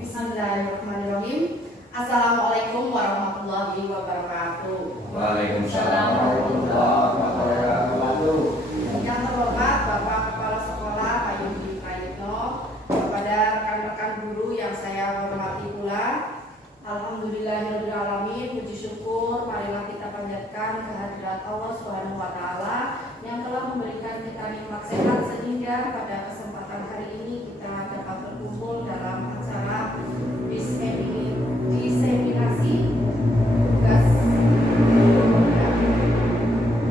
Bismillahirrahmanirrahim. Assalamualaikum warahmatullahi wabarakatuh. Waalaikumsalam warahmatullahi wabarakatuh. Yang terhormat Bapak Kepala Sekolah Pak Yudi Prayitno, kepada rekan-rekan guru yang saya hormati pula, alhamdulillahirrahmanirrahim, puji syukur marilah kita panjatkan kehadirat Allah Subhanahu wa taala yang telah memberikan kita nikmat sehat sehingga pada kesempatan hari ini kita dapat berkumpul dalam acara diseminasi tugas.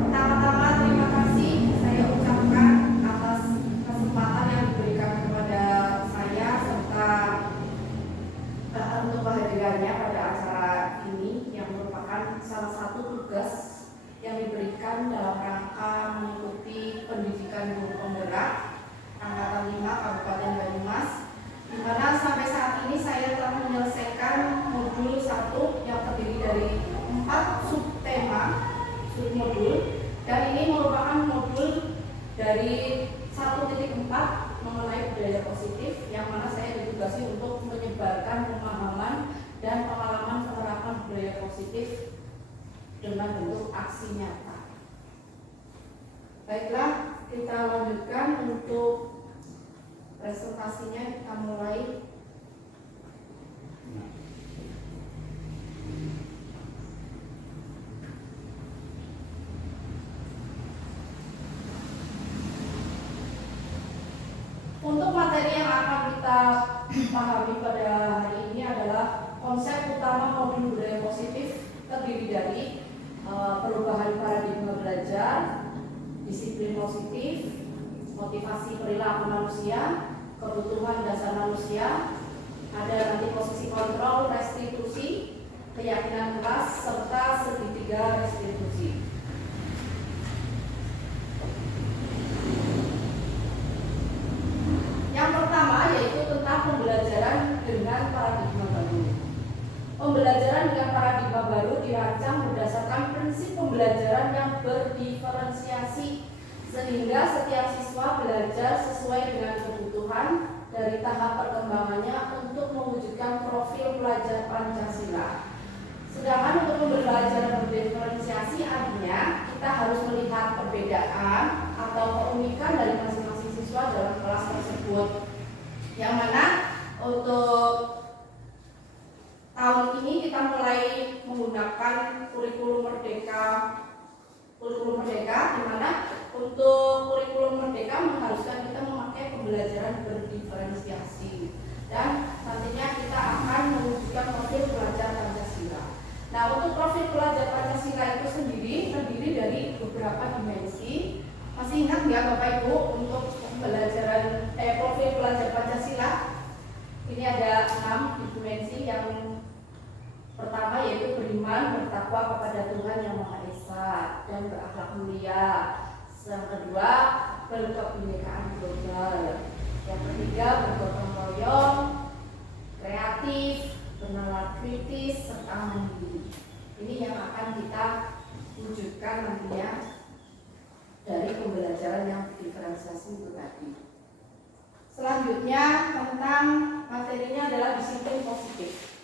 Pertama-tama terima kasih saya ucapkan atas kesempatan yang diberikan kepada saya serta untuk kehadirannya pada acara ini yang merupakan salah satu tugas yang diberikan dalam rangka mengikuti pendidikan guru penggerak Angkatan 5 Kabupaten Banyumas, di mana sampai saat ini saya telah menyelesaikan modul 1 yang terdiri dari 4 submodul, dan ini merupakan modul dari 1.4 mengenai budaya positif, yang mana saya ditugasi untuk menyebarkan pemahaman dan pengalaman penerapan budaya positif dengan bentuk aksi nyata. Baiklah, kita lanjutkan untuk presentasinya, kita mulai. Untuk materi yang akan kita pahami pada hari ini adalah konsep utama modul budaya positif, terdiri dari perubahan paradigma belajar, disiplin positif, motivasi perilaku manusia, kebutuhan dasar manusia, ada nanti posisi kontrol, restitusi, keyakinan kelas, serta segitiga restitusi. Yang pertama yaitu tentang pembelajaran dengan paradigma baru. Pembelajaran dengan paradigma baru dirancang berdasarkan prinsip pembelajaran yang berdiferensiasi, sehingga setiap siswa belajar sesuai dengan kebutuhan dari tahap perkembangannya untuk mewujudkan profil pelajar Pancasila. Sedangkan untuk pembelajaran berdiferensiasi artinya kita harus melihat perbedaan atau keunikan dari masing-masing siswa dalam kelas tersebut, yang mana untuk tahun ini kita mulai menggunakan kurikulum merdeka, di mana untuk kurikulum merdeka mengharuskan kita memakai pembelajaran berdiferensiasi, dan nantinya kita akan mewujudkan profil pelajar Pancasila. Nah, untuk profil pelajar Pancasila itu sendiri terdiri dari dari beberapa dimensi. Masih ingat nggak Bapak Ibu untuk pembelajaran profil pelajar Pancasila? Ini ada 6 dimensi. Yang pertama yaitu beriman, bertakwa kepada Tuhan Yang Maha Esa dan berakhlak mulia. Yang kedua, berkebinekaan global. Yang ketiga, bergotong royong, kreatif, bernalar kritis, serta mandiri. Ini yang akan kita wujudkan nantinya dari pembelajaran yang diferensiasi itu tadi. Selanjutnya tentang materinya adalah disiplin positif.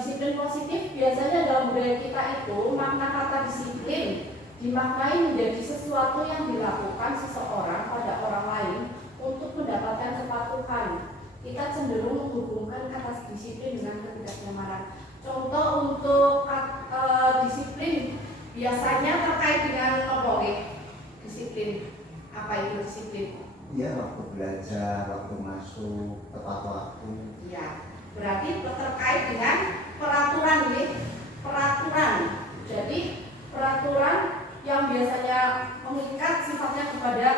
Disiplin positif biasanya dalam budaya kita itu makna kata disiplin dimaknai menjadi sesuatu yang dilakukan seseorang pada orang lain untuk mendapatkan kepatuhan. Kita cenderung menghubungkan kata disiplin dengan ketidaknyamanan. Contoh untuk disiplin biasanya terkait dengan apa? Disiplin. Apa itu disiplin? Ya, waktu belajar, waktu masuk, tepat waktu. Ya, berarti terkait dengan peraturan, peraturan. Jadi peraturan yang biasanya mengikat sifatnya kepada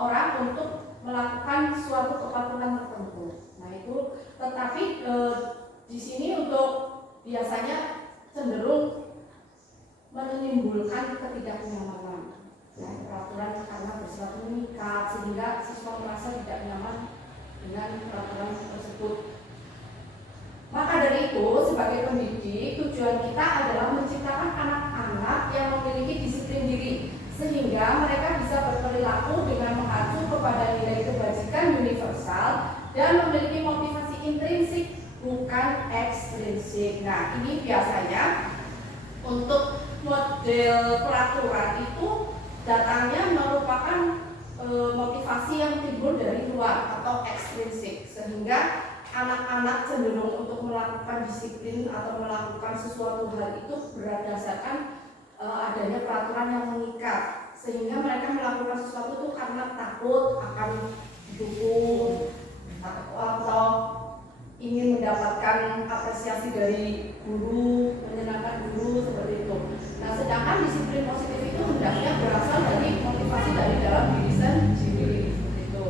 orang untuk melakukan suatu kepatuhan tertentu. Nah itu, tetapi di sini untuk biasanya cenderung menimbulkan ketidaknyamanan. Nah, peraturan karena bersifat mengikat sehingga siswa merasa tidak nyaman dengan peraturan tersebut. Maka dari itu, sebagai pendidik, tujuan kita adalah menciptakan anak-anak yang memiliki disiplin diri, sehingga mereka bisa berperilaku dengan mengacu kepada nilai kebajikan universal dan memiliki motivasi intrinsik, bukan ekstrinsik. Nah, ini biasanya untuk model peraturan itu datangnya merupakan motivasi yang timbul dari luar atau ekstrinsik, sehingga anak-anak cenderung untuk melakukan disiplin atau melakukan sesuatu hal itu berdasarkan adanya peraturan yang mengikat, sehingga mereka melakukan sesuatu itu karena takut akan didukung atau ingin mendapatkan apresiasi dari guru, menyenangkan guru, seperti itu. Nah, sedangkan disiplin positif itu hendaknya berasal dari motivasi dari dalam diri sendiri, seperti itu.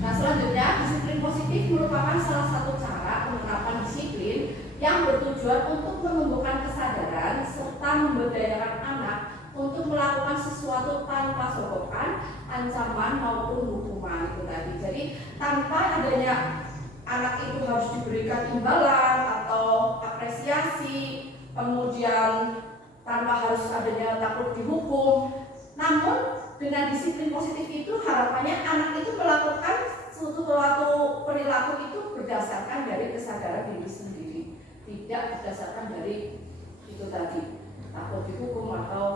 Nah, selanjutnya disiplin positif merupakan salah satu cara penerapan disiplin yang bertujuan untuk menumbuhkan kesadaran serta memberdayakan anak untuk melakukan sesuatu tanpa sokokan, ancaman maupun hukuman itu tadi. Jadi tanpa adanya anak itu harus diberikan imbalan atau apresiasi, kemudian tanpa harus adanya takut dihukum. Namun dengan disiplin positif itu harapannya anak itu melakukan suatu perilaku itu berdasarkan dari kesadaran diri sendiri, tidak berdasarkan dari itu tadi takut dihukum atau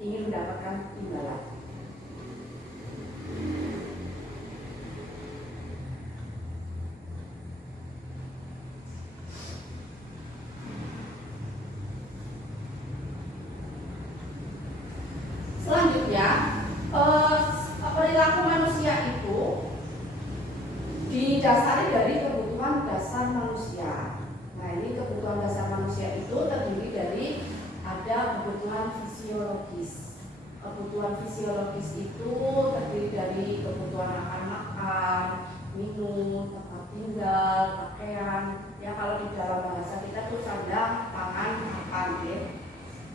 ingin mendapatkan imbalan. Selanjutnya, perilaku manusia itu didasari dari kebutuhan dasar manusia. Nah, ini kebutuhan dasar manusia itu terdiri dari ada kebutuhan fisiologis. Kebutuhan fisiologis itu terdiri dari kebutuhan akan makan, minum, tempat tinggal, pakaian. Ya, kalau di dalam bahasa kita tuh sandang, pangan, makan, ya.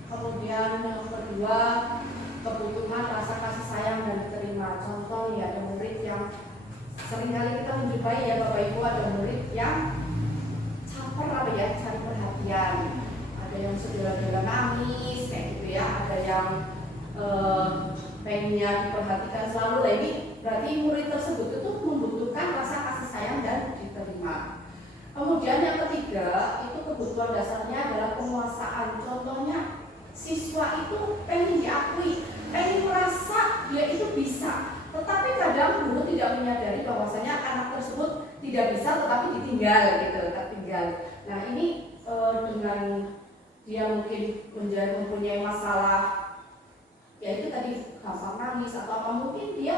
Kemudian yang kedua, kebutuhan rasa kasih sayang dan diterima. Contoh ya, ada murid yang seringkali kita menjumpai ya Bapak Ibu, ada murid yang caper cari perhatian. Ada yang segala-gala nangis kayak gitu ya, ada yang pengennya diperhatikan selalu. Nah, ini berarti murid tersebut itu membutuhkan rasa kasih sayang dan diterima. Kemudian yang ketiga, itu kebutuhan dasarnya adalah penguasaan. Contohnya siswa itu pengen diakui, pengen merasa dia itu bisa, tetapi kadang guru tidak menyadari bahwasanya anak tersebut tidak bisa tetapi ditinggal gitu, tertinggal. Nah, ini dengan dia mungkin mempunyai masalah, yaitu tadi gampang nangis atau apa, mungkin dia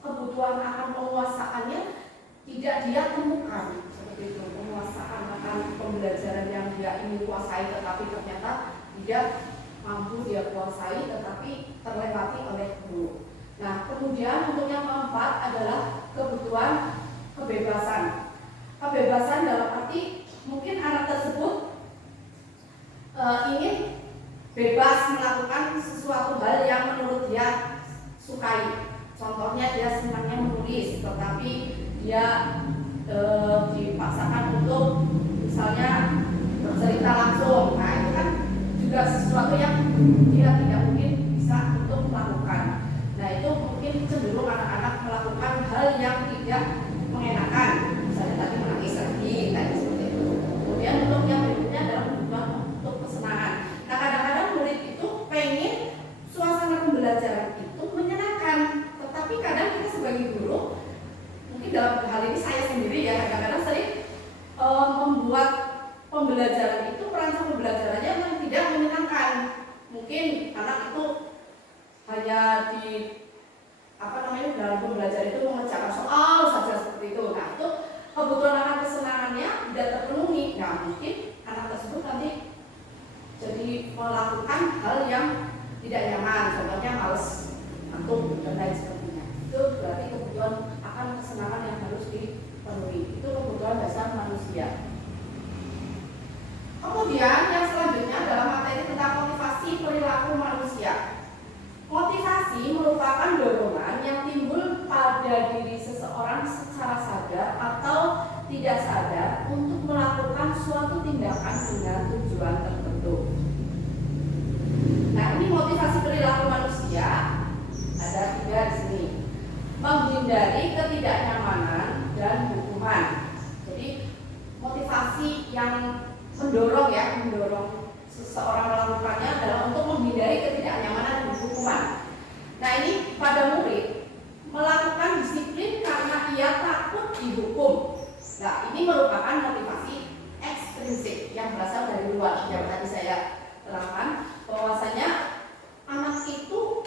kebutuhan akan penguasaannya tidak dia temukan, seperti itu, penguasaan akan pembelajaran yang dia ingin kuasai tetapi ternyata tidak mampu dia kuasai tetapi terlewati oleh guru. Nah, kemudian untuk yang keempat adalah kebutuhan kebebasan. Kebebasan dalam arti mungkin anak tersebut ingin bebas melakukan sesuatu hal yang menurut dia sukai. Contohnya dia senangnya menulis, tetapi dia dipaksakan untuk misalnya bercerita langsung. Nah, itu kan juga sesuatu yang dia tidak mungkin bisa untuk melakukan. Nah, itu mungkin cenderung anak-anak melakukan hal yang tidak mengenakan. Misalnya tadi menangis lagi, tadi seperti itu. Kemudian untuk yang berikutnya adalah kebutuhan untuk kesenangan. Nah, kadang-kadang murid itu pengen suasana pembelajaran itu menyenangkan, tetapi kadang kita sebagai guru, mungkin dalam hal ini saya sendiri ya, kadang-kadang sering membuat pembelajaran itu, perancang pembelajarannya yang tidak menyenangkan. Mungkin anak itu hanya di dalam pembelajaran itu mengerjakan soal saja seperti itu. Nah, itu kebutuhan anak kesenangannya tidak terpenuhi. Nah, mungkin anak tersebut nanti jadi melakukan hal yang tidak nyaman, contohnya males, ngantuk dan lain sebagainya. Itu berarti kebutuhan akan kesenangan yang harus dipenuhi. Itu kebutuhan dasar manusia. Kemudian yang selanjutnya adalah materi tentang motivasi perilaku manusia. Motivasi merupakan dorongan yang timbul pada diri seseorang secara sadar atau tidak sadar untuk melakukan suatu tindakan dengan tujuan tertentu. Nah, ini motivasi perilaku manusia ada 3 di sini. Menghindari ketidaknyamanan dan hukuman. Jadi motivasi yang mendorong seseorang melakukannya adalah untuk menghindari ketidaknyamanan dan hukuman. Nah, ini pada murid melakukan disiplin karena ia takut dihukum. Nah, ini merupakan motivasi ekstrinsik yang berasal dari luar. Yang tadi saya terangkan bahwasanya anak itu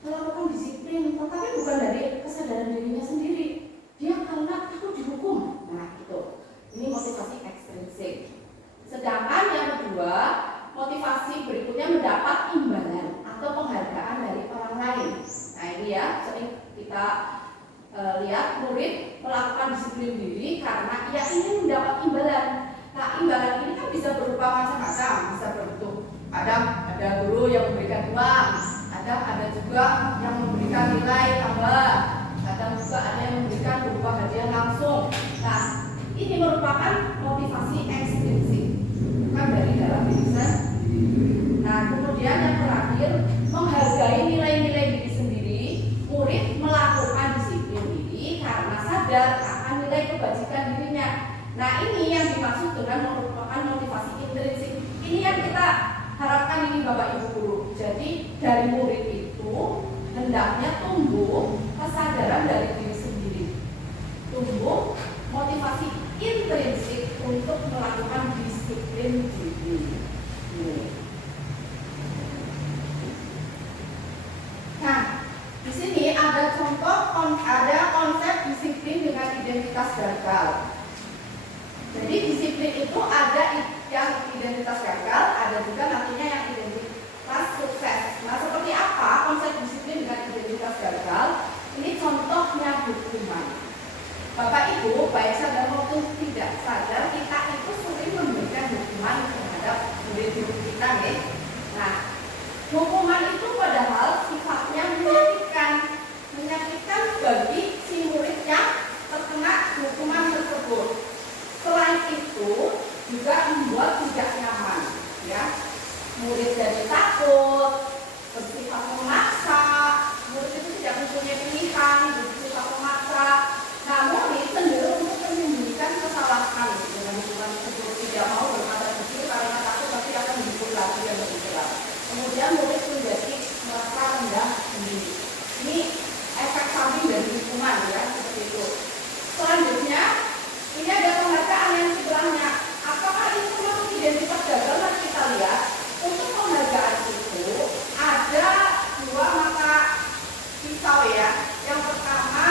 melakukan disiplin, tetapi bukan dari kesadaran dirinya sendiri. Dia karena takut dihukum. Nah, itu. Ini motivasi ekstrinsik. Sedangkan yang kedua, motivasi berikutnya mendapat imbalan atau penghargaan dari orang lain. Nah, ini ya, sering kita lihat murid melakukan disiplin diri karena ia ingin mendapat imbalan. Nah, imbalan ini kan bisa berupa macam-macam, bisa bentuk kadang ada guru yang memberikan uang, ada juga yang memberikan nilai tambah, kadang juga ada yang memberikan berupa hadiah langsung. Nah, ini merupakan motivasi ekstrinsik, bukan dari dalam diri sendiri. Nah, kemudian yang terakhir, menghargai nilai-nilai diri sendiri. Murid melakukan disiplin diri karena sadar akan nilai kebajikan dirinya. Nah, ini yang dimaksud dengan merupakan motivasi intrinsik. Ini yang kita harapkan ini Bapak Ibu guru. Jadi dari murid itu hendaknya tumbuh kesadaran dari diri sendiri, tumbuh motivasi intrinsik untuk melakukan disiplin diri. Nah, di sini ada contoh, ada konsep disiplin dengan identitas gagal. Jadi disiplin itu ada yang identitas gagal, ada juga nantinya yang identitas sukses. Nah, seperti apa konsep disiplin dengan identitas gagal? Ini contohnya hukuman. Bapak Ibu, baik sadar maupun tidak sadar, kita itu sering memberikan hukuman terhadap murid-murid kita, nih. Nah, hukuman itu padahal sifatnya menyakitkan bagi si murid yang terkena hukuman tersebut. Selain itu juga membuat tidak nyaman, ya. Murid jadi takut, bersifat memaksa, murid itu tidak mempunyai pilihan, bersifat memaksa. Namun ini cenderung untuk menyembunyikan kesalahan dengan hukuman tersebut, tidak mau berkata jujur karena takut pasti akan dihukum lagi dan lebih berat. Kemudian murid menjadi merasa rendah diri. Ini efek samping dari hukuman, ya, seperti itu. Selanjutnya, ini ada penghargaan yang sebelahnya. Apakah itu masuk identitas gagal? Mari kita lihat. Untuk penghargaan itu ada 2 mata pisau, ya. Yang pertama,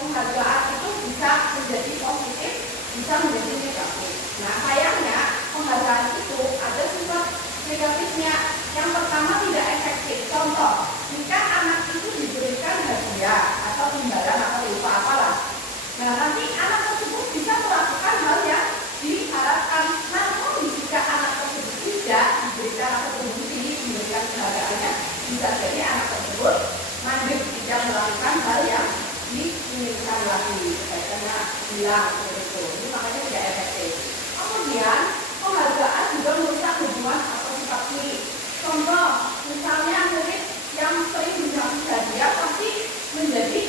penghargaan itu bisa menjadi positif, bisa menjadi negatif. Nah, sayangnya penghargaan itu ada sifat negatifnya. bisa jadi anak tersebut mandek, tidak melakukan hal yang diinginkan lagi, kaitannya hilang seperti itu. Ini makanya tidak efektif. Kemudian penghargaan juga merusak hubungan atau sifat kiri. Contoh, misalnya murid yang sering dikasih hadiah pasti menjadi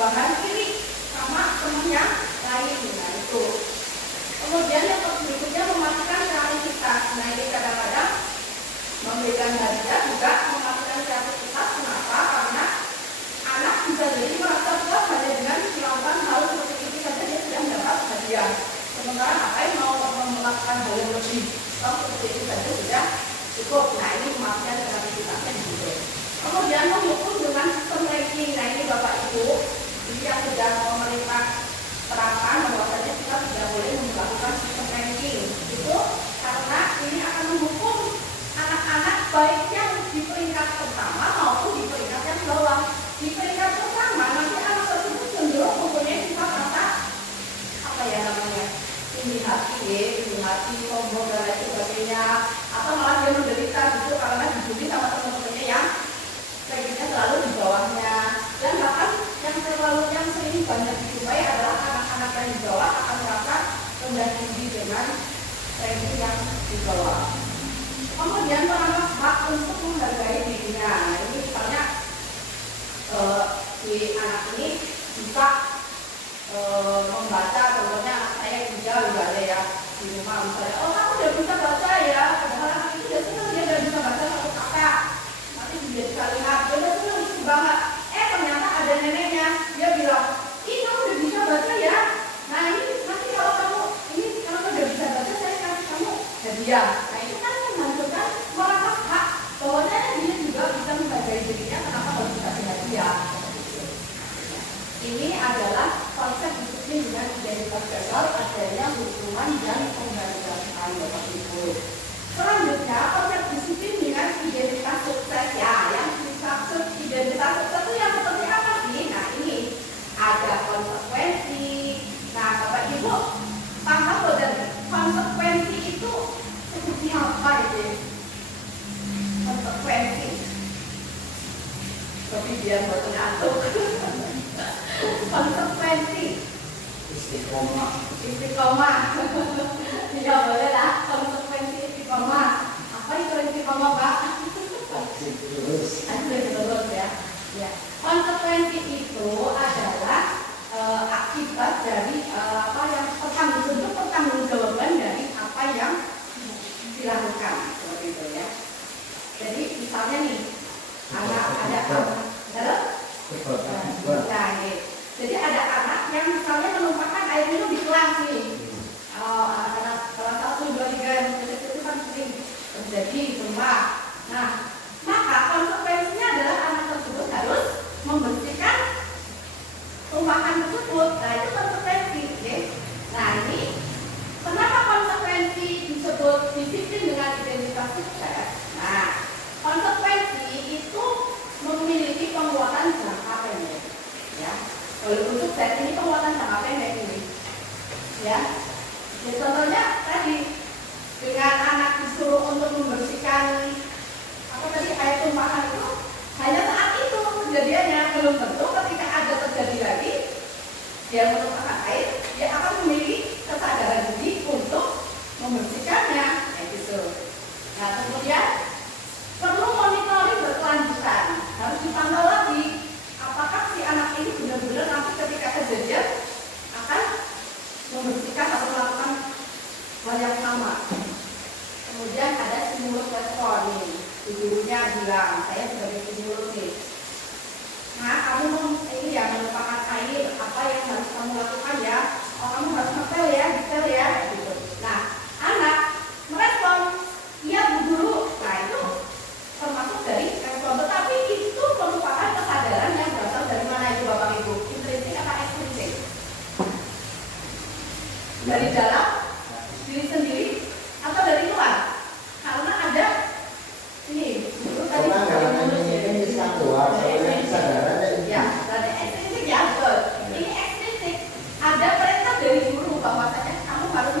bahan kiri sama teman yang lain. Nah itu. Kemudian yang berikutnya mematikan kreativitas. Nah ini kadang-kadang memberikan hadiah juga mematikan kreativitas. Kenapa? Karena anak bisa jadi merasa puas hanya dengan melakukan hal seperti ini saja dia sudah mendapat hadiah. Sementara ngapain mau melakukan hal yang lebih seperti itu saja sudah cukup. Nah ini mematikan kreativitasnya gitu. Kemudian menghukum dengan sistem ranking. Nah ini Bapak Ibu, ini yang sudah pemerintah terapkan bahwasanya kita tidak boleh melakukan sistem ranking. Itu karena ini akan menghukum anak-anak baik yang di peringkat pertama maupun di peringkat yang bawah. Di peringkat pertama nanti anak tersebut cenderung mempunyai sifat rasa apa ya namanya, tinggi hati, sombong dan lain sebagainya, atau malah dia menderita gitu karena dibully sama teman-temannya yang kayaknya selalu di bawahnya. Dan bahkan yang sering banyak dijumpai adalah anak-anak yang di bawah akan merasa rendah tinggi dengan ranking yang di bawah. Kemudian merampas hak untuk menghargai dirinya. Nah ini misalnya si anak ini bisa membaca, contohnya anak saya juga ada ya di rumah misalnya, oh kamu udah bisa baca ya, padahal anak itu udah senang dia udah bisa baca satu kata. Nanti dia bisa lihat, dia udah senang banget. Ternyata ada neneknya, dia bilang, ih kamu udah bisa baca ya. Nah ini nanti kalau kamu udah bisa baca saya kasih kamu hadiah. Nah itu kan menghancurkan merampas hak bahwasanya dia juga bisa menghargai dirinya, kenapa harus dikasih hadiah. Ini adalah konsep disiplin dengan identitas gagal, adanya hukuman dan penghargaan Bapak Ibu. Selanjutnya konsep disiplin dengan identitas sukses ya, yang dimaksud identitas sukses itu yang seperti apa sih? Nah ini ada konsekuensi. Nah Bapak Ibu paham bahwa konsekuensi itu seperti apa itu? Konsekuensi. Tapi dia buat ngantuk. Konsekuensi. Istiqomah. Tidak boleh lah. Konsekuensi istiqomah. Apa itu istiqomah Pak? Terus ya. Ya. Konsekuensi itu adalah akibat dari apa yang pertanggungjawaban dari apa yang dilakukan seperti itu ya. Jadi misalnya nih ada jadi ada anak yang misalnya menumpahkan air minum di kelas nih. Anak kelas 1, 2, 3 itu kan sering terjadi tumpah. Nah, maka konsekuensinya adalah anak tersebut harus membersihkan tumpahan tersebut. Nah, itu konsekuensi. Okay? Nah, ini kenapa konsekuensi disebut disiplin dengan identitas sukses? Nah, konsekuensi itu memiliki penguatan jangka pendek. Ya, walaupun sukses ini penguatan jangka pendek ini. Ya, jadi contohnya tadi dengan anak disuruh untuk membersihkan apa tadi air tumpahan itu hanya saat itu kejadiannya, belum tentu ketika ada terjadi lagi dia menumpahkan air dia akan memiliki kesadaran diri untuk membersihkannya kayak gitu. Nah kemudian perlu monitoring berkelanjutan, harus dipantau lagi apakah si anak ini benar-benar nanti ketika kejadian akan membersihkan atau melakukan hal yang sama. Kemudian ada stimulus respon nih, gurunya bilang saya sebagai stimulus nih. Nah kamu ini ya menumpahkan air, apa yang harus kamu lakukan ya? Oh kamu harus detail ya, gitu. Nah anak merespon, iya bu guru. Nah itu termasuk dari respon, tetapi itu merupakan kesadaran yang berasal dari mana itu Bapak Ibu? Intrinsik apa ekstrinsik? Dari dalam diri sendiri atau dari luar? Karena ada ini guru tadi ini satu kesadaran ya, dari ekstrinsik ya betul. Ini ekstrinsik, ada perintah dari guru bahwasanya kamu harus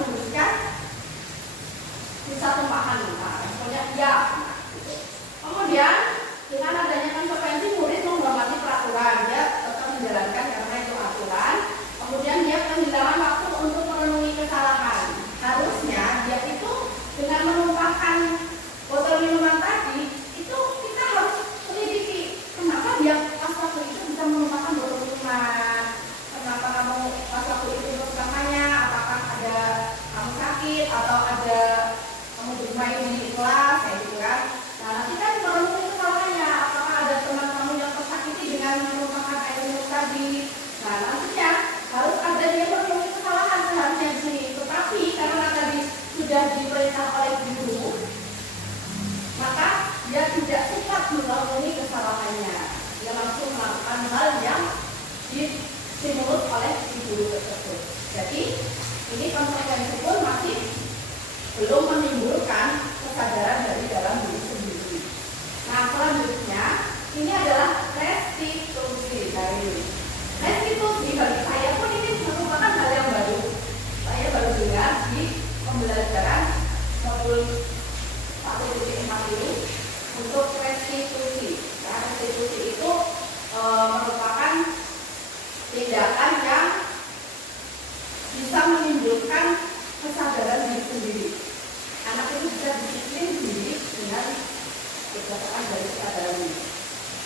dari kesadaran ini.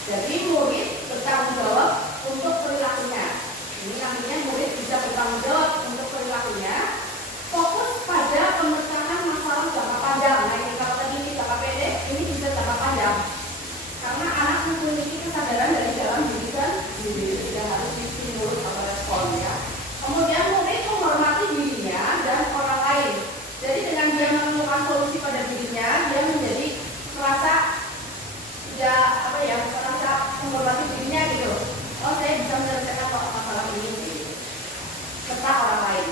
Jadi murid bertanggung jawab untuk perilakunya. Ini artinya murid bisa bertanggung jawab untuk perilakunya. Fokus pada pemecahan masalah jangka panjang. Nah ini kalau tadi ini jangka pendek, ini bisa jangka panjang. Karena anak memiliki kesadaran dari dalam diri sendiri, tidak harus distimulus atau respon ya. Kemudian murid menghormati dirinya dan orang lain. Jadi dengan dia menemukan solusi pada dirinya, dia menjadi merasa merasa menghormati dirinya gitu. Oh saya bisa menyelesaikan masalah ini gitu. Serta orang lain.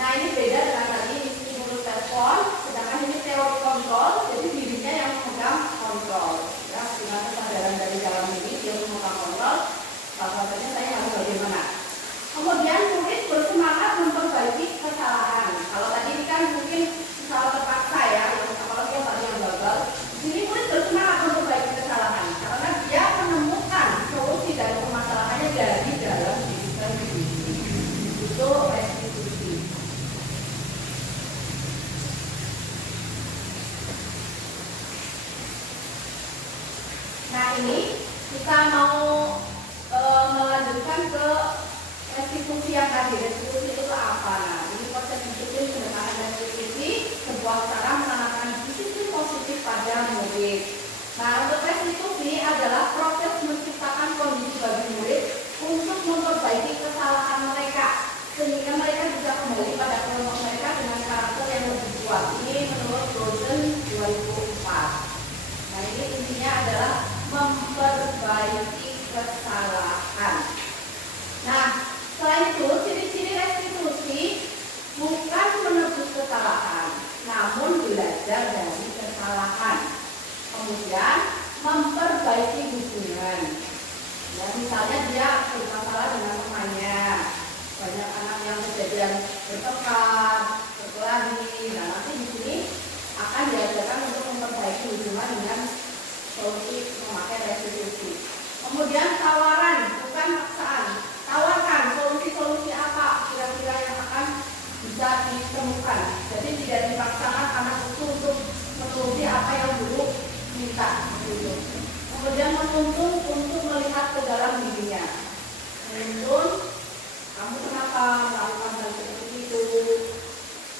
Nah ini beda dengan tadi ini stimulus respon, sedangkan ini teori kontrol, jadi dirinya yang memegang kontrol. Ya, dengan kesadaran dari dalam diri dia memegang kontrol. Bahwasanya saya harus bagaimana. Kemudian murid bersemangat memperbaiki kesalahan. Kalau tadi ini kan mungkin salah terpaksa ya, apalagi yang tadi yang gagal. Jadi murid bersemangat memperbaiki kesalahan karena dia menemukan solusi dari permasalahannya dari dalam diri sendiri. Itu restitusi. Nah ini kita mau melanjutkan ke restitusi yang tadi. Restitusi itu apa? Nah ini konsep disiplin pendekatan restitusi, sebuah cara menanamkan disiplin positif pada murid. Nah untuk restitusi adalah proses menciptakan kondisi bagi murid untuk memperbaiki kesalahan mereka sehingga mereka bisa kembali pada kelompok mereka dengan karakter yang lebih kuat. Ini menurut Broden 2004. Nah ini intinya adalah memperbaiki kesalahan. Nah selain itu ciri-ciri restitusi bukan menebus kesalahan, namun belajar dari kesalahan. Kemudian memperbaiki hubungan. Ya misalnya dia bermasalah dengan temannya, banyak anak yang kejadian bertengkar, berkelahi. Nah nanti di sini akan diajarkan untuk memperbaiki hubungan dengan solusi memakai restitusi. Kemudian tawaran, bukan paksaan. Tawarkan solusi-solusi apa kira-kira yang akan bisa ditemukan. Jadi tidak dipaksakan anak itu untuk menuruti apa yang guru minta. Kemudian menuntun untuk melihat ke dalam dirinya. Menuntun, kamu kenapa melakukan hal seperti itu?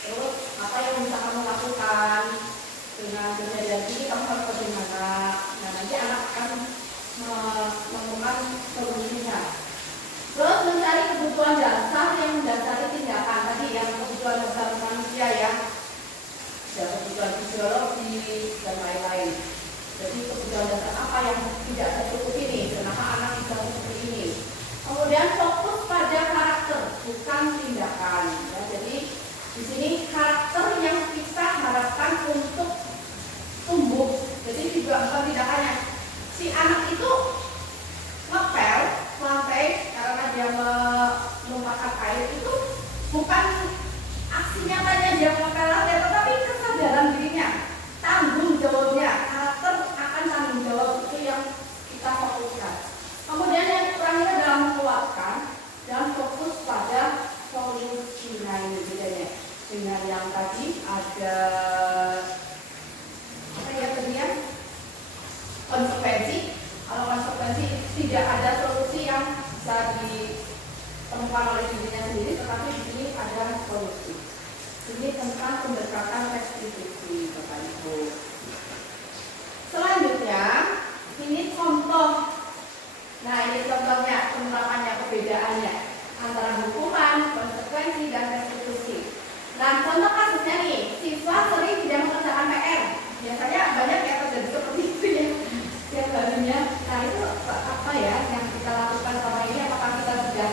Terus apa yang bisa kamu lakukan dengan kejadian ini? Kamu harus bagaimana? Nah nanti anak akan menemukan solusinya. Terus mencari kebutuhan dasar yang mendasari tindakan tadi yang kebutuhan dasar manusia ya, kebutuhan fisiologis dan lain-lain. Jadi kebutuhan dasar apa yang tidak tercukupi ini, kenapa anak bisa seperti ini. Kemudian fokus pada karakter bukan tindakan. Ya, jadi di sini karakter yang kita harapkan untuk tumbuh. Jadi juga bukan tindakannya. Si anak itu ngepel lantai karena dia menumpahkan air itu bukan aksi nyatanya dia ngepel lantai, tetapi kesadaran dirinya, tanggung jawabnya, karakter akan tanggung jawab itu yang kita fokuskan. Kemudian yang terakhir adalah menguatkan dan fokus pada solusi. Nah ini bedanya dengan yang tadi ada apa ya tadi ya, konsekuensi. Kalau konsekuensi tidak ada solusi yang bisa ditemukan oleh dirinya sendiri, tetapi di sini ada solusi. Ini tentang pendekatan restitusi, Bapak Ibu. Selanjutnya, ini contoh. Nah, ini contohnya, penerapannya, perbedaannya antara hukuman, konsekuensi, dan restitusi. Nah, contoh kasusnya nih, siswa sering tidak mengerjakan PR. Biasanya banyak yang terjadi seperti itu ya. Setiap harinya. Nah, itu apa ya yang kita lakukan selama ini? Apakah kita sudah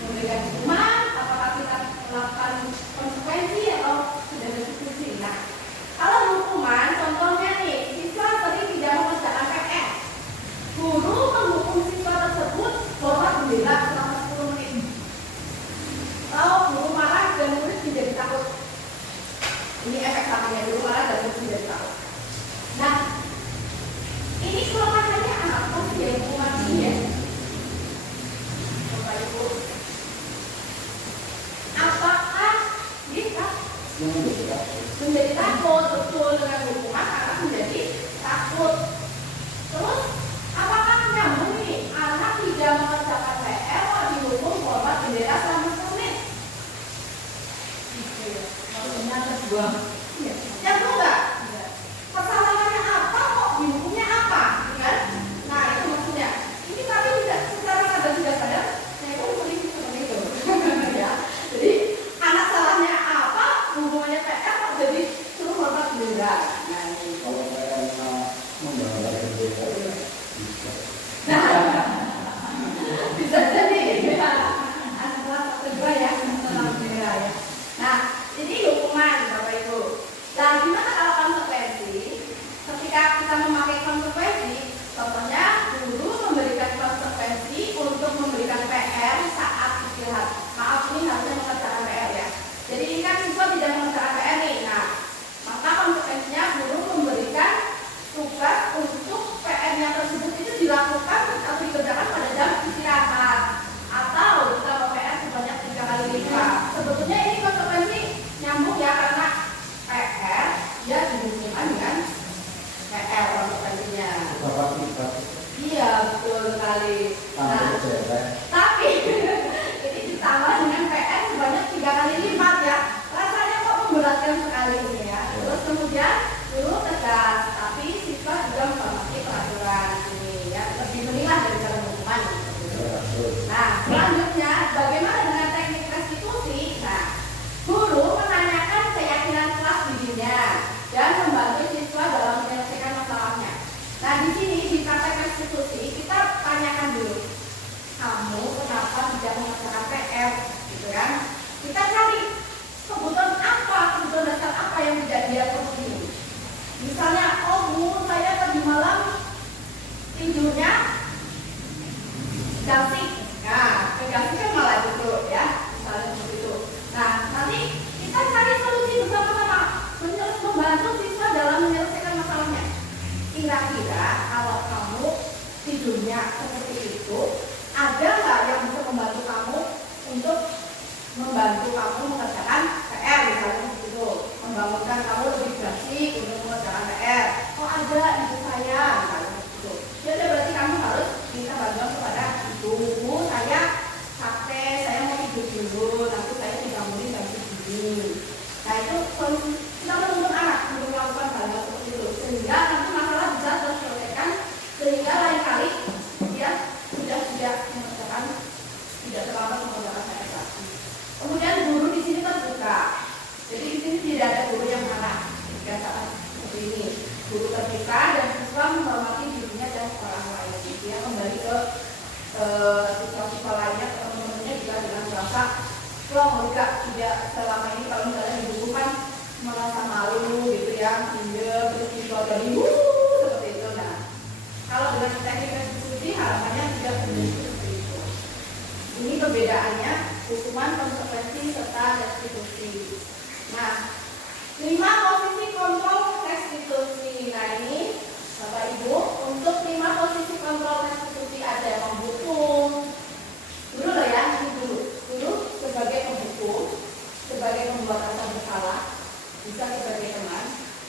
memberikan hukuman? Apakah kita melakukan konsekuensi atau sudah restitusi? Nah, kalau hukuman, contohnya nih, siswa sering tidak mengerjakan PR. Iya. Nyambung nggak? Kesalahannya apa kok dihukumnya apa, kan? Nah itu maksudnya. Ini tapi tidak secara sadar tidak sadar, saya pun sering seperti itu. Ya. Jadi anak salahnya apa, hukumannya PR kok jadi suruh hormat bendera. Nah ini. Kalau saya membawa bendera bisa. Bisa jadi ya. Anak kelas 1 ya, tentang bendera ya. Nah ini hukuman Bapak Ibu. Nah gimana kalau konsekuensi? Ketika kita memakai konsekuensi, contohnya guru memberikan konsekuensi untuk memberikan PR saat istirahat. Maaf ini harusnya mengerjakan PR ya. Jadi ini kan siswa tidak mengerjakan PR nih. Nah maka konsekuensinya guru memberikan tugas untuk PR-nya tersebut itu dilakukan atau dikerjakan pada jam istirahat atau ditambah PR sebanyak 3 kali lipat. Sebetulnya ini konsekuensi nyambung ya karena PR dia dihubungkan dengan PR konsekuensinya. Bapak tiba. Iya betul sekali. Nah, Sampai tapi ini ditambah dengan PR sebanyak 3 kali lipat ya. Rasanya kok memberatkan sekali ini ya. Terus kemudian guru tegas, tapi siswa juga menghormati peraturan ini ya. Lebih menilah daripada hukuman. Nah selanjutnya bagaimana dengan teknik restitusi? Nah guru menanyakan keyakinan kelas dirinya dan membantu siswa dalam menyelesaikan masalahnya. Nah di sini di praktek restitusi kita tanyakan dulu, kamu kenapa tidak mengerjakan PR, gitu kan? Kita cari kebutuhan apa, kebutuhan dasar apa yang tidak dia penuhi. Misalnya, oh bu, saya tadi malam tidurnya gasik. Nah, gasik kan malah duduk ya, misalnya seperti itu. Nah, nanti kita cari solusi bersama-sama, membantu siswa dalam menyelesaikan masalahnya. Kira-kira kalau kamu tidurnya seperti itu, ada nggak yang bisa membantu kamu untuk membantu kamu mengerjakan PR, misalnya seperti itu, membangunkan kamu lebih gasik untuk mengerjakan PR. Oh ada ibu saya, misalnya seperti itu. Jadi berarti kamu harus minta bantuan kepada ibu saya capek, saya mau tidur dulu, nanti saya dibangunin jam segini. Nah itu kita menuntut anak untuk melakukan hal-hal seperti itu sehingga nanti masalah bisa terselesaikan, sehingga lain kali dia sudah tidak mengerjakan, tidak terlambat mengerjakan PR lagi. Kemudian guru di sini terbuka, jadi di sini tidak ada guru yang marah ketika saat seperti ini. Guru terbuka dan siswa menghormati dirinya dan orang lain. Dia kembali ke siswa-siswa lainnya, teman-temannya juga dengan merasa loh enggak, tidak selama ini kalau misalnya dibukukan merasa malu gitu ya, hingga terus siswa dari seperti itu. Nah kalau dengan teknik restitusi harapannya tidak seperti itu. Ini perbedaannya hukuman, konsekuensi serta restitusi. Nah 5 posisi kontrol restitusi. Nah ini Bapak Ibu, untuk 5 posisi kontrol restitusi ada yang menghukum dulu loh ya, ini dulu sebagai penghukum, sebagai pembuat rasa bersalah, bisa sebagai teman,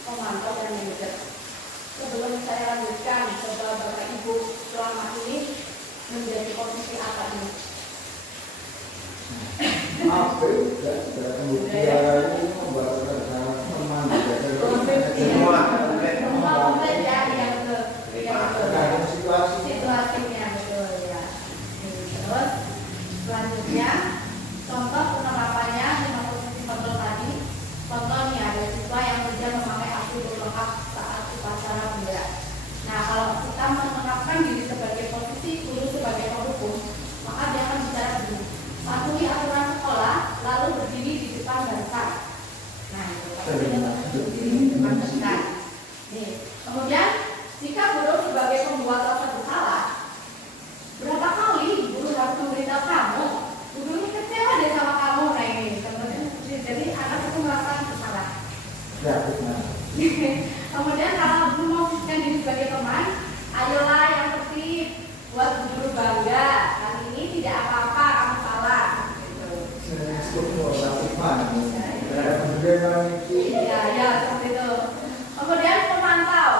pemantau dan manajer. Sebelum saya lanjutkan, coba Bapak Ibu selama ini menjadi posisi apa ini? apa juga kemudian ini membuat teman semua komplain ya, yang tergantung situasinya betul ya. Terus selanjutnya contoh penerapannya 5 posisi kontrol tadi. Contoh nih ada siswa yang tidak memakai atribut lengkap saat upacara bendera. Nah kalau kita menerapkan diri sebagai posisi guru sebagai penghukum, maka dia akan bicara begini: patuhi aturan sekolah, lalu berdiri di depan barisan. Nah itu berdiri di depan barisan. Nih kemudian jika guru sebagai pembuat rasa bersalah, berapa kali guru harus memberitahu kamu, guru ini kecewa deh sama kamu. Nah ini jadi anak itu merasa bersalah. ya benar. Kemudian kalau guru memposisikan diri sebagai teman, ayolah yang tertib, buat guru bangga. Kali ini tidak apa-apa, kamu salah. Gitu. Iya, ya seperti itu. Kemudian pemantau.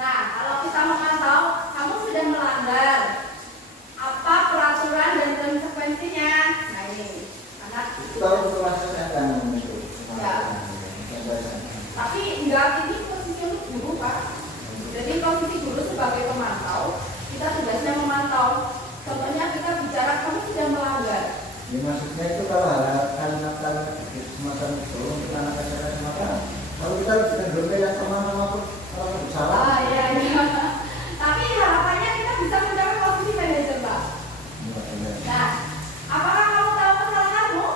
Nah, kalau kita memantau, kamu sudah melanggar apa peraturan dan konsekuensinya. Nah ini, anak Kalau kelasnya akan muncul. Ya. Ya, maksudnya itu kalau kalimat-kalimat semacam itu untuk anak SMP maka kalau kita lebih cenderung yang sama-sama kalau salah. Ah iya iya. Tapi harapannya kita bisa mencapai posisi manajer, Pak. Nah, apakah kamu tahu kesalahanmu?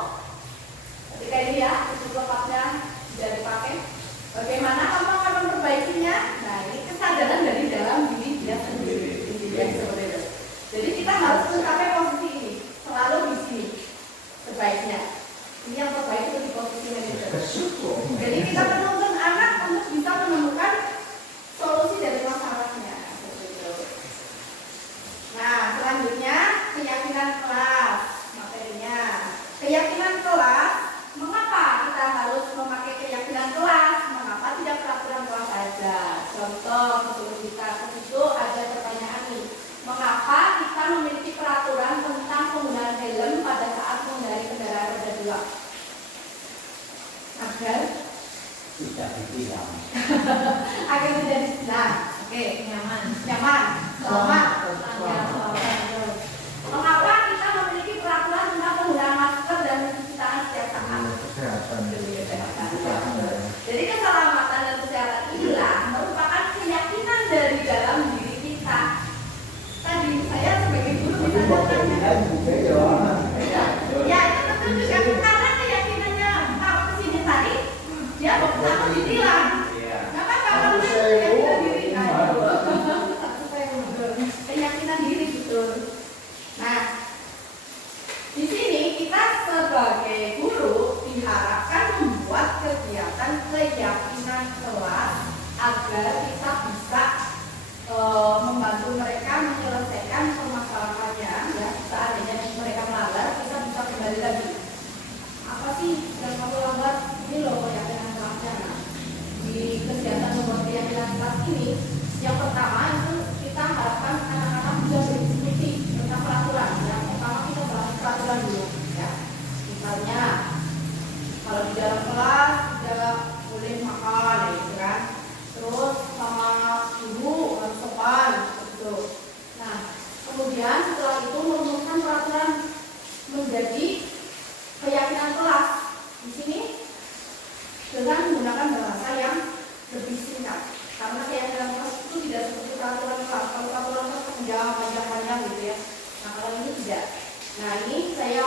Ketika ini ya, cukup lengkapnya sudah dipakai. Bagaimana kamu akan memperbaikinya? Nah, ini kesadaran dari dalam diri dia sendiri. Seperti itu. Jadi kita harus mencapai posisi ini, selalu di sini. Sebaiknya, ini yang terbaik untuk di posisi manajer. Jadi kita menuntun anak untuk bisa menemukan solusi dari masalahnya. Nah, selanjutnya keyakinan kelas materinya. Keyakinan kelas, mengapa kita harus memakai keyakinan kelas? Mengapa tidak peraturan kelas saja? Contoh, sebelum kita ke situ ada pertanyaan nih. Mengapa kita memiliki peraturan tentang penggunaan helm pada saat mengendarai kendaraan roda 2? Agar Tidak ditilang. agar tidak ditilang. Oke, nyaman, selamat. Mengapa kita memiliki peraturan tentang penggunaan masker dan mencuci tangan setiap saat? Kesehatan. Jadi keselamatan dan kesehatan inilah merupakan keyakinan dari dalam diri kita. Tadi saya sebagai guru bisa bertanya. Ya, itu betul juga karena keyakinannya Pak Presiden tadi dia takut ditilang. Nah kan kalau keyakinan diri, keyakinan diri betul. Nah, di sini kita sebagai guru diharapkan membuat kegiatan keyakinan kelas agar kita bisa membantu mereka menyelesaikan permasalahannya. Ya, seandainya mereka melanggar, kita bisa kembali lagi. Apa sih yang kamu langgar? Ini loh keyakinan kelasnya. Nah, di kegiatan membuat keyakinan kelas ini, yang pertama itu kita harapkan anak-anak bisa berdiskusi tentang peraturan. Yang pertama kita bahas peraturan dulu, ya. Misalnya, kalau di dalam kelas tidak boleh makan, ya, gitu kan. Terus sama guru harus sopan, gitu. Nah, kemudian setelah itu merumuskan peraturan menjadi keyakinan kelas. Di sini dengan menggunakan bahasa yang lebih singkat. Karena keyakinan kelas itu tidak seperti peraturan kelas. Kalau peraturan kelas panjang gitu ya. Nah, kalau ini tidak. Nah, ini saya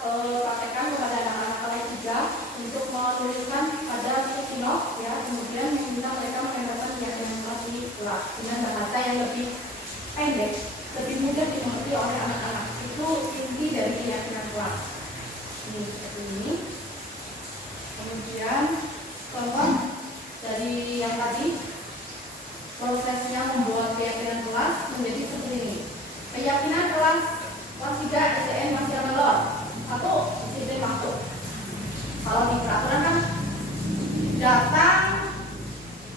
praktekkan kepada anak-anak kelas 3 untuk menuliskan pada Sekinov, ya, kemudian meminta mereka menambahkan keyakinan kelas ini kelas dengan bahasa yang lebih pendek, lebih mudah dimengerti oleh anak-anak. Itu inti dari keyakinan kelas. Ini seperti ini. Kemudian contoh dari yang tadi, prosesnya membuat keyakinan kelas menjadi seperti ini. Keyakinan kelas 3 SDN masih melor. 1. Disiplin waktu. Kalau di peraturan kan datang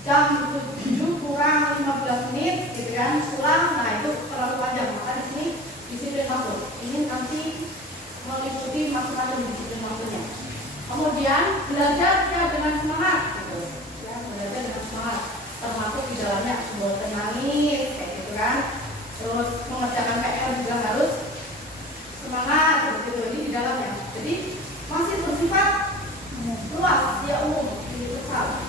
jam 7 kurang 15 menit, gitu kan, pulang. Nah, itu terlalu panjang. Maka di sini disiplin waktu. Ini nanti mengikuti masing-masing disiplin waktunya. Kemudian belajar ya dengan semangat, gitu. Ya, belajar dengan semangat. Termasuk di dalamnya bosan nangis, kayak gitu kan. Terus mengerjakan PR juga harus semangat, gitu. Ini di dalamnya. Jadi masih bersifat luas, ya umum, ini besar.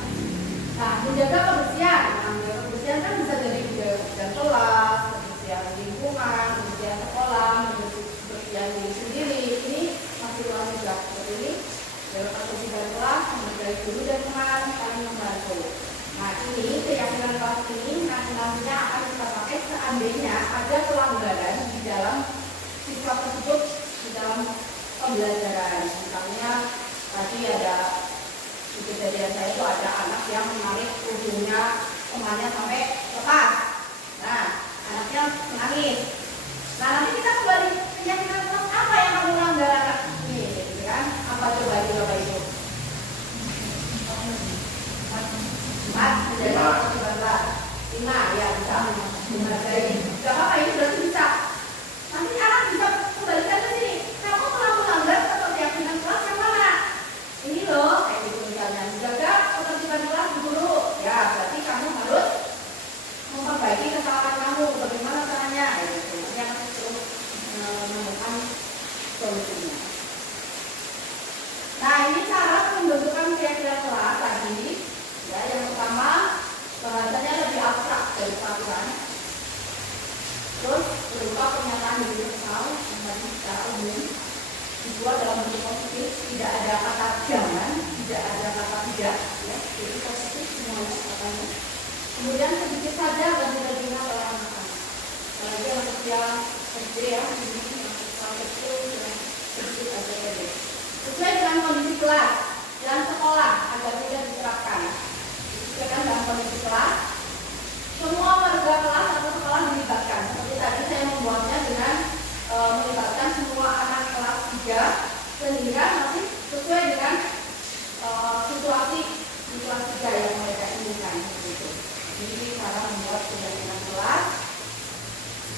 Nah, menjaga kebersihan. Nah, menjaga kebersihan kan bisa jadi kebersihan kelas, kebersihan lingkungan, kebersihan sekolah, kebersihan diri sendiri. Ini masih luas juga seperti ini. Jaga kebersihan kelas, menghargai guru dan teman, saling membantu. Nah, ini keyakinan kelas ini nantinya akan kita pakai seandainya ada pelanggaran di dalam siswa tersebut di dalam pembelajaran. Misalnya tadi ada di kejadian saya itu ada anak yang menarik ujungnya temannya sampai lepas. Nah, anaknya menangis. Nah, nanti kita kembali keyakinan kelas apa yang kamu melanggar anak ini, gitu kan? Apa coba itu? 4 menjadi 5, ya bisa. Gak apa-apa, ini berarti bisa. Nanti anak bisa kembalikan ke sini. Kamu telah melanggar keyakinan kelas yang mana? Ini loh, kayak gitu misalnya. Jaga ketertiban kelas di guru. Ya, berarti kamu harus memperbaiki kesalahan kamu. Bagaimana caranya? Gitu. Nanti anak terus normal yang tadi secara umum dibuat dalam bentuk positif, tidak ada kata jangan, tidak ada kata tidak, ya, jadi positif semuanya katanya. Kemudian sedikit saja ganti-gantinya orang makan. Apalagi yang kerja SD ya, ini yang kecil dan sedikit aja ya. Sesuai dengan kondisi kelas dan sekolah agar tidak diterapkan. Disesuaikan dengan kondisi kelas. Semua warga kelas atau sekolah dilibatkan. Seperti tadi saya membuatnya dengan melibatkan semua anak kelas 3 sehingga nanti sesuai dengan situasi di kelas 3 yang mereka inginkan. Gitu. Jadi cara membuat keyakinan kelas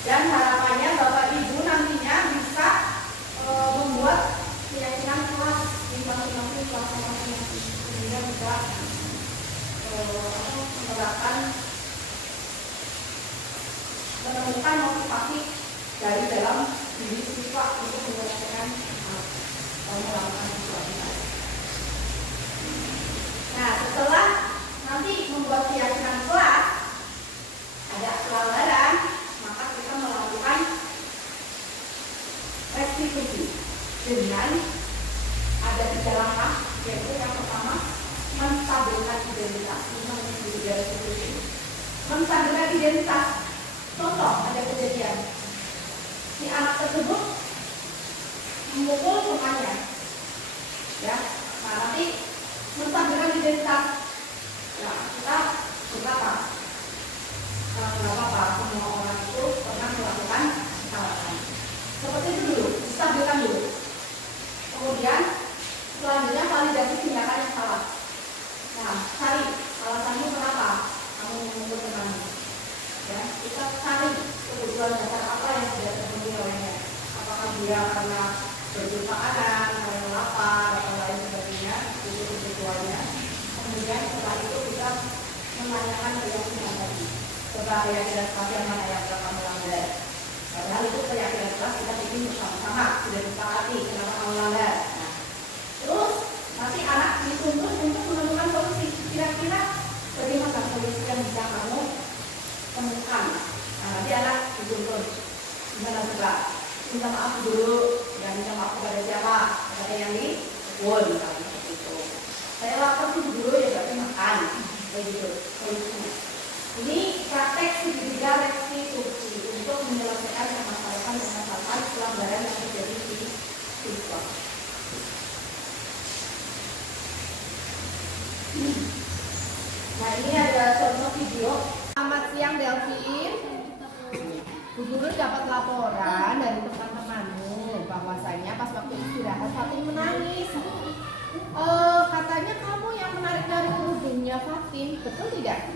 dan harapannya Bapak Ibu nantinya bisa membuat keyakinan kelas di masing-masing kelas masing-masing sehingga bisa menemukan motivasi dari dalam diri siswa untuk menyelesaikan melakukan sesuatu. Nah, setelah nanti membuat keyakinan kelas ada pelanggaran, maka kita melakukan restitusi dengan ada 3 langkah, yaitu yang pertama menstabilkan identitas. Menstabilkan identitas. Contoh, ada kejadian si anak tersebut memukul temannya, ya. Nah, nanti menstabilkan identitas. Nah, kita berkata, nggak apa-apa, semua orang itu pernah melakukan kesalahan. Seperti itu dulu, stabilkan dulu. Kemudian selanjutnya validasi tindakan yang salah. Nah, cari alasannya kenapa kamu memukul temanmu. Ya, kita cari kebutuhan dasar apa yang tidak terpenuhi olehnya. Apakah dia karena berjutaan, karena lapar atau lain sebagainya, itu kebutuhannya. Kemudian setelah itu kita menanyakan keyakinan tadi. Coba keyakinan kelas yang mana yang telah kamu langgar. Padahal itu keyakinan kelas kita bikin bersama-sama, sudah disepakati kenapa kamu langgar. Nah, terus nanti anak dituntut untuk menemukan solusi. Kira-kira bagaimana solusi yang bisa kamu temukan. Nah, nanti anak dituntut gimana coba, minta maaf dulu, dan minta maaf kepada siapa, kepada yang dipukul misalnya seperti itu. Saya lapar tuh dulu ya berarti makan, kayak gitu solusinya. Ini praktek segitiga restitusi untuk menyelesaikan permasalahan pelanggaran yang terjadi di siswa. Nah, ini ada contoh video. Selamat siang Delvin. Bu Guru dapat laporan dari teman-temanmu bahwasanya pas waktu istirahat Fatin menangis. Katanya kamu yang menarik dari kerudungnya Fatin, betul tidak?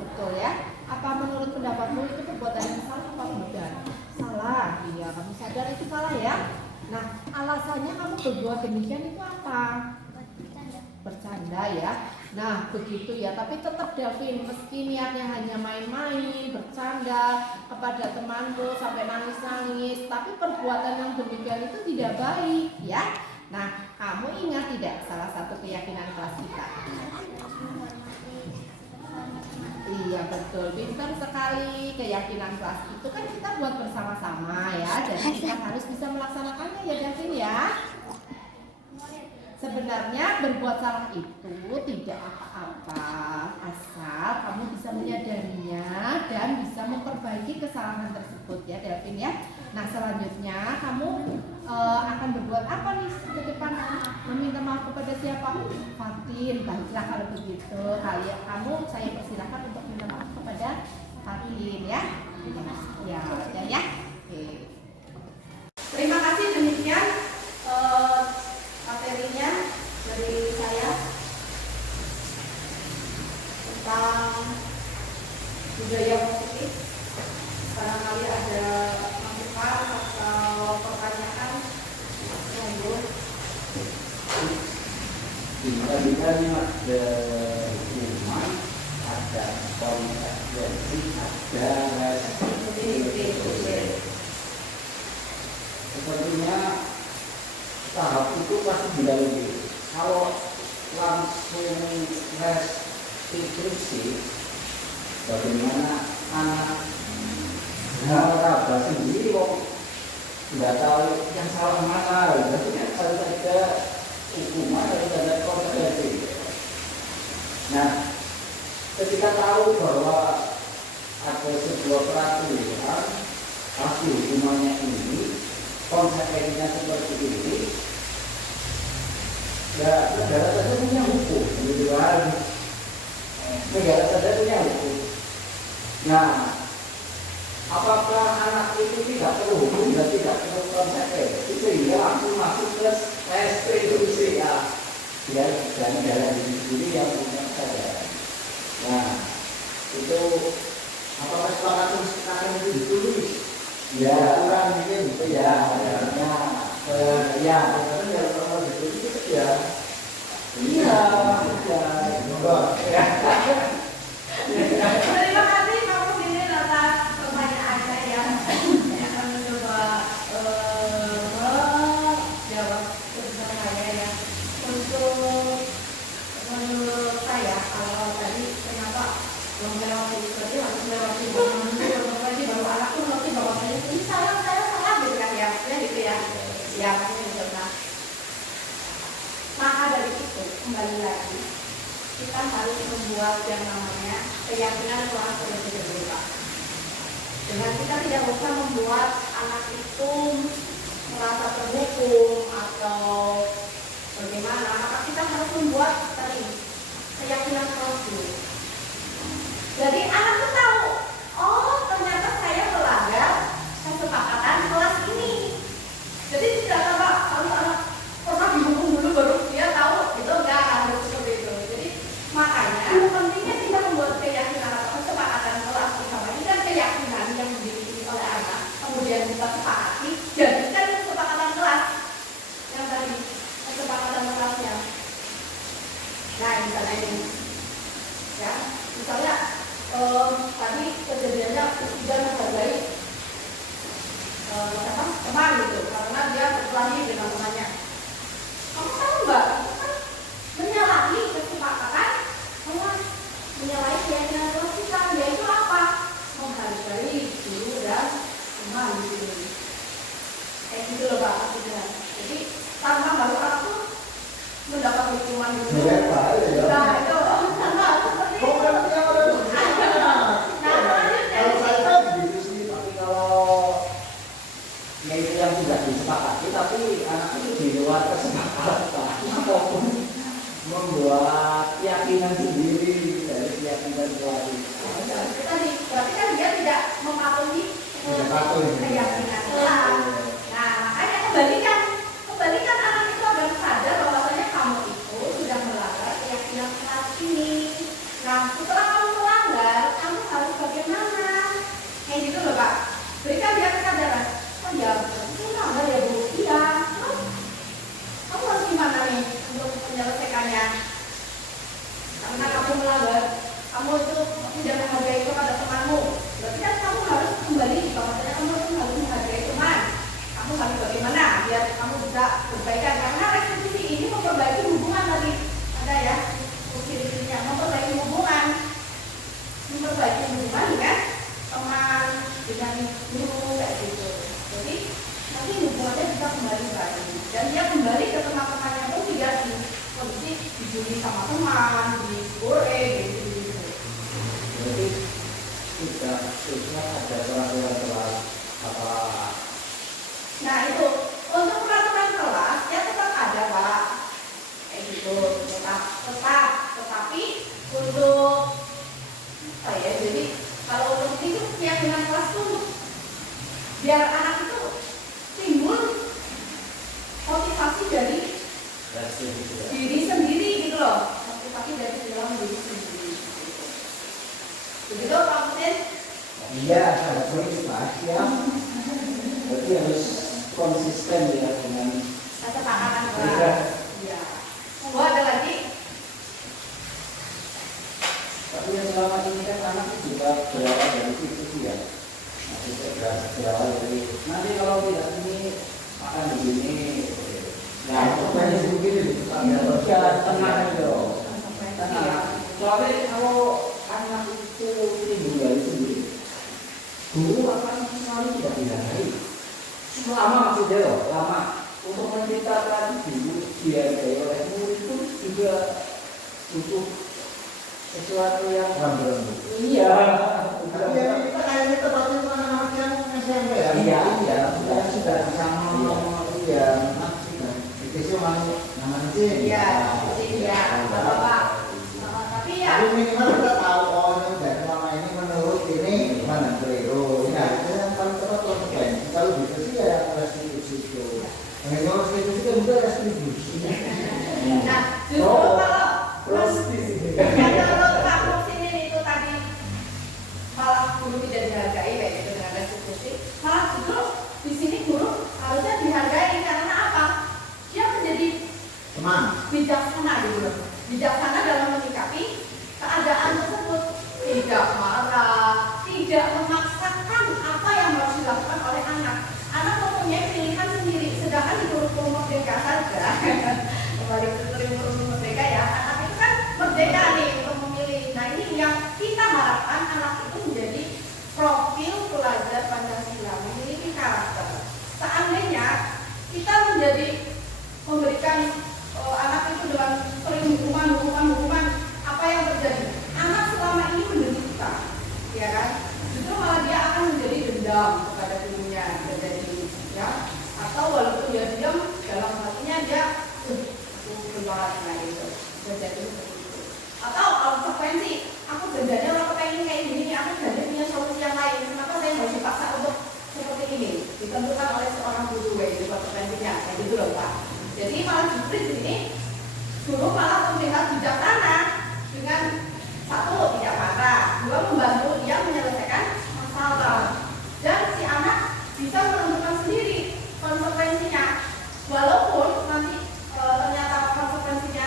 Betul ya. Apa menurut pendapatmu itu perbuatan yang salah apa tidak? Salah. Iya, kamu sadar itu salah ya. Nah, alasannya kamu berbuat demikian itu apa? Bercanda ya. Nah, begitu ya, tapi tetap Davin, meski niatnya hanya main-main, bercanda kepada temanmu sampai nangis-nangis, tapi perbuatan yang demikian itu tidak baik, ya. Nah, kamu ingat tidak salah satu keyakinan kelas kita? Iya betul, pintar sekali. Keyakinan kelas itu kan kita buat bersama-sama ya, jadi kita harus bisa melaksanakannya ya Davin ya. Sebenarnya berbuat salah itu tidak apa-apa, asal kamu bisa menyadarinya dan bisa memperbaiki kesalahan tersebut ya Delvin ya. Nah, selanjutnya kamu akan berbuat apa nih ke depan? Meminta maaf kepada siapa? Fatin. Baiklah kalau begitu, kamu saya persilahkan untuk minta maaf kepada Fatin ya. Ya, ya. Oke. Terima kasih, demikian materinya dari saya tentang budaya positif. Barangkali ada masukan atau pertanyaan, monggo. Tadi kan ada hukuman, ada konsekuensi, ada restitusi. Sepertinya tahap itu pasti didahului. Kalau langsung restitusi, bagaimana anak meraba sendiri kok nggak tahu yang salah mana, berarti kan harus ada hukuman, harus ada konsekuensi. Nah, ketika tahu bahwa ada sebuah peraturan pasti hukumannya ini, konsekuensinya seperti ini, ya negara saja punya hukum, gitu kan? Negara saja punya hukum. Nah, apakah anak itu tidak perlu hukum dan tidak perlu konsekuensi sehingga langsung masuk ke restitusi ya? Dia dan negara sendiri yang punya kesadaran. Nah, itu apakah kesepakatan itu ditulis? Ya, kurang mungkin gitu ya. Ya, karena yang pertama ditulis itu ya. Iya, ya. Terima kasih kamu ini atas pertanyaan saya yang akan mencoba menjawab pertanyaan saya ya. Untuk menurut saya kalau tadi ternyata melewati seperti harus melewati baru anak tuh ngerti bahwa ini salah gitu kan ya gitu ya ya gitu. Maka dari itu kembali lagi kita harus membuat yang namanya keyakinan kelas terlebih dahulu. Dengan kita tidak usah membuat anak itu merasa terhukum atau bagaimana, maka kita harus membuat tadi keyakinan kelas dulu. Jadi anak itu tahu, oh ternyata saya melanggar kesepakatan kelas ini. Jadi tidak apa harus anak pernah dihukum dulu baru dia tahu itu enggak harus seperti itu. Jadi makanya pentingnya kita membuat keyakinan atau kesepakatan kelas bersama. Ini kan keyakinan yang dimiliki oleh anak, kemudian kita sepakati, jadikan kesepakatan kelas yang tadi kesepakatan kelasnya. Nah misalnya ini, ya misalnya tadi kejadiannya tidak menghargai teman gitu, karena dia berkelahi dengan temannya. Kamu tahu nggak? Kan menyalahi kesepakatan kelas, menyalahi keyakinan kelas kita. Yaitu apa? Menghargai guru dan teman gitu. Kayak gitu loh Pak. Jadi tanpa baru anak tuh mendapat hukuman gitu. Nah itu. Yang tidak disepakati, tapi anak itu di luar kesepakatan ataupun membuat keyakinan sendiri dari keyakinan keluarga. Tadi berarti kan dia tidak mematuhi keyakinan kelas. Nah makanya kembalikan anak itu agar sadar bahwasanya kamu itu sudah melanggar keyakinan kelas ini. Nah setelah kamu melanggar, kamu harus bagaimana? Kayak gitu loh Pak. Berikan dia kesadaran. Oh ya, itu melanggar ya Bu. Iya. Kamu harus gimana nih untuk menyelesaikannya? Karena kamu melanggar, kamu itu tidak menghargai kepada temanmu. Berarti kan kamu harus kembali bahwasanya kamu itu harus menghargai teman. Kamu harus bagaimana biar kamu bisa berbaikan? Karena restitusi ini memperbaiki hubungan tadi ada ya, ciri-cirinya memperbaiki hubungan dengan teman, dengan guru kayak gitu. Jadi nanti hubungannya bisa kembali lagi dan dia kembali ke teman-temannya pun tidak di kondisi dijuli sama teman, digoreng gitu. Jadi tidak ada peraturan kelas apa? Nah itu untuk peraturan kelas ya tetap ada Pak, kayak gitu tetapi untuk apa ya? Jadi kalau untuk itu keyakinan kelas tuh biar anak itu timbul motivasi dari diri sendiri gitu loh, motivasi dari dalam diri sendiri. Begitu Pak Mutin? Iya, sangat sulit Mas ya. Berarti harus konsisten ya dengan Kesepakatan kelas. Iya. Monggo ada lagi? tapi yang selama ini kan anak itu juga berawal dari situ ya. Masih berawal dari nanti kalau tidak ini akan begini. Nah, Banyak begini ya tenang itu. Tenang. Soalnya kalau anak itu timbul dari sendiri, guru akan selalu tidak dihargai. lama maksudnya loh, lama untuk menciptakan guru dihargai oleh murid itu juga butuh sesuatu yang Rambu-rambu. iya. Tapi ya kita kayaknya tepatnya anak-anak yang SMP ya. Iya, kita sudah sama Iya, masih kan. Itu sih namanya sih. Iya, iya, Bapak. Tapi ya, Tapi minimal kita tahu oh ini dan selama ini menurut ini mana keliru. Ya itu yang paling tepat konsekuensi. Kalau gitu sih ya restitusi itu. Yang itu restitusi kan juga restitusi. nah justru kalau menurut Pak Muhsin itu tadi malah guru tidak dihargai kayak gitu dengan restitusi, malah justru di sini guru harusnya dihargai karena apa? Dia menjadi Teman. bijaksana gitu loh, bijaksana dalam menyikapi keadaan tersebut, tidak marah, tidak memaksakan apa yang harus dilakukan oleh anak. Anak mempunyai pilihan sendiri, sedangkan di kurikulum merdeka saja, kembali ke kurikulum merdeka ya, anak itu kan merdeka nih untuk memilih. Nah ini yang kita harapkan anak itu menjadi profil pelajar Pancasila, memiliki karakter. Seandainya kita menjadi memberikan anak itu dengan sering hukuman, apa yang terjadi? Anak selama ini menderita, ya kan? Justru malah dia akan menjadi dendam kepada gurunya, menjadi ya, atau walaupun dia diam dalam hatinya dia keluar itu, menjadi seperti itu. Atau konsekuensi, aku dendamnya orang kepengen kayak gini, aku dendamnya punya solusi yang lain. Kenapa saya harus dipaksa untuk seperti ini? Ditentukan oleh seorang guru, itu konsekuensinya, kayak gitu loh Pak. Jadi malah justru di sini guru malah terlihat bijaksana dengan satu tidak marah, dua membantu dia menyelesaikan masalah, dan si anak bisa menentukan sendiri konsekuensinya. Walaupun nanti ternyata konsekuensinya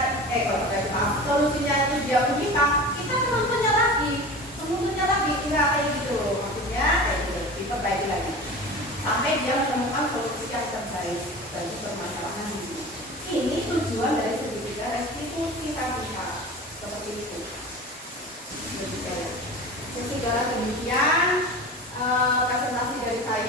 solusinya itu dia menyimpang, kita menuntunnya lagi enggak kayak gitu, maksudnya kayak gitu, diperbaiki lagi sampai dia menemukan solusi yang terbaik bagi permasalahan ini. Ini tujuan dari segitiga restitusi KPK seperti itu. Segala demikian presentasi dari saya.